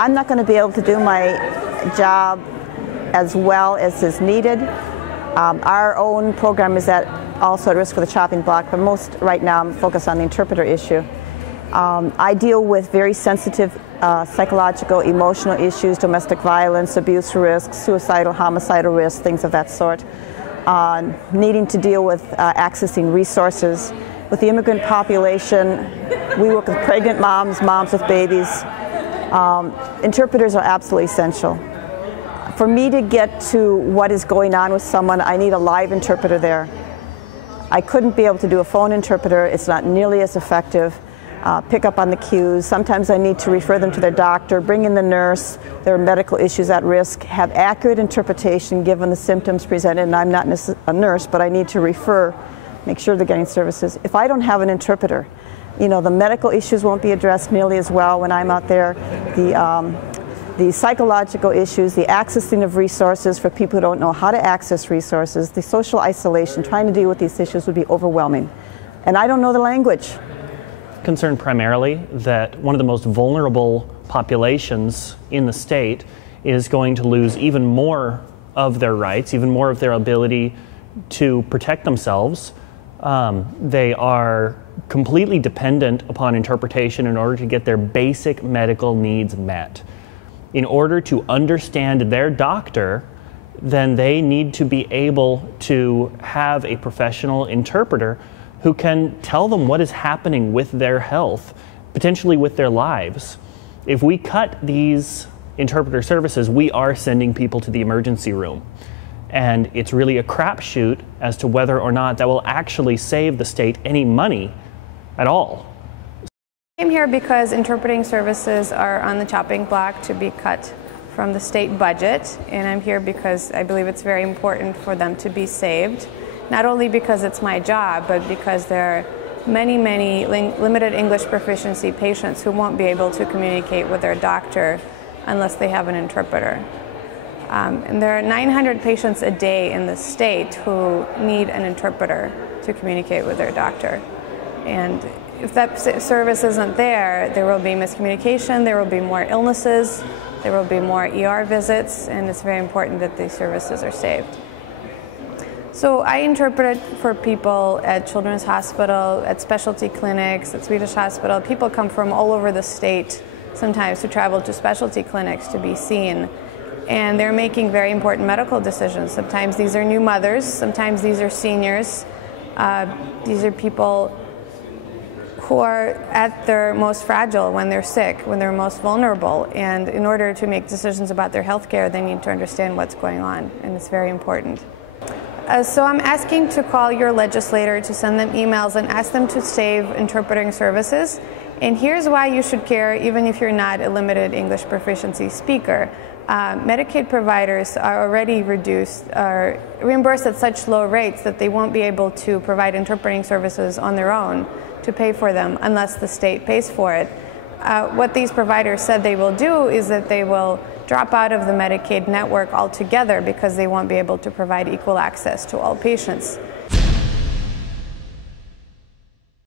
I'm not going to be able to do my job as well as is needed. Our own program is also at risk for the chopping block, but most right now I'm focused on the interpreter issue. I deal with very sensitive psychological, emotional issues, domestic violence, abuse risks, suicidal, homicidal risks, things of that sort. Needing to deal with accessing resources. With the immigrant population, we work with pregnant moms, moms with babies. Interpreters are absolutely essential. For me to get to what is going on with someone, I need a live interpreter there. I couldn't be able to do a phone interpreter. It's not nearly as effective. Pick up on the cues. Sometimes I need to refer them to their doctor, bring in the nurse, there are medical issues at risk, have accurate interpretation given the symptoms presented, and I'm not a nurse, but I need to refer, make sure they're getting services. If I don't have an interpreter, you know, the medical issues won't be addressed nearly as well when I'm out there. The psychological issues, the accessing of resources for people who don't know how to access resources, the social isolation, trying to deal with these issues would be overwhelming. And I don't know the language. Concerned primarily that one of the most vulnerable populations in the state is going to lose even more of their rights, even more of their ability to protect themselves. They are completely dependent upon interpretation in order to get their basic medical needs met. In order to understand their doctor, then they need to be able to have a professional interpreter who can tell them what is happening with their health, potentially with their lives. If we cut these interpreter services, we are sending people to the emergency room. And it's really a crapshoot as to whether or not that will actually save the state any money at all. I'm here because interpreting services are on the chopping block to be cut from the state budget, and I'm here because I believe it's very important for them to be saved. Not only because it's my job, but because there are many limited English proficiency patients who won't be able to communicate with their doctor unless they have an interpreter. And there are 900 patients a day in the state who need an interpreter to communicate with their doctor. And if that service isn't there, there will be miscommunication, there will be more illnesses, there will be more ER visits, and it's very important that these services are saved. So I interpret for people at Children's Hospital, at specialty clinics, at Swedish Hospital. People come from all over the state sometimes to travel to specialty clinics to be seen. And they're making very important medical decisions. Sometimes these are new mothers, sometimes these are seniors. These are people who are at their most fragile when they're sick, when they're most vulnerable. And in order to make decisions about their health care, they need to understand what's going on, and it's very important. So I'm asking to call your legislator to send them emails and ask them to save interpreting services. And here's why you should care, even if you're not a limited English proficiency speaker. Medicaid providers are already reimbursed at such low rates that they won't be able to provide interpreting services on their own to pay for them unless the state pays for it. What these providers said they will do is that they will drop out of the Medicaid network altogether because they won't be able to provide equal access to all patients.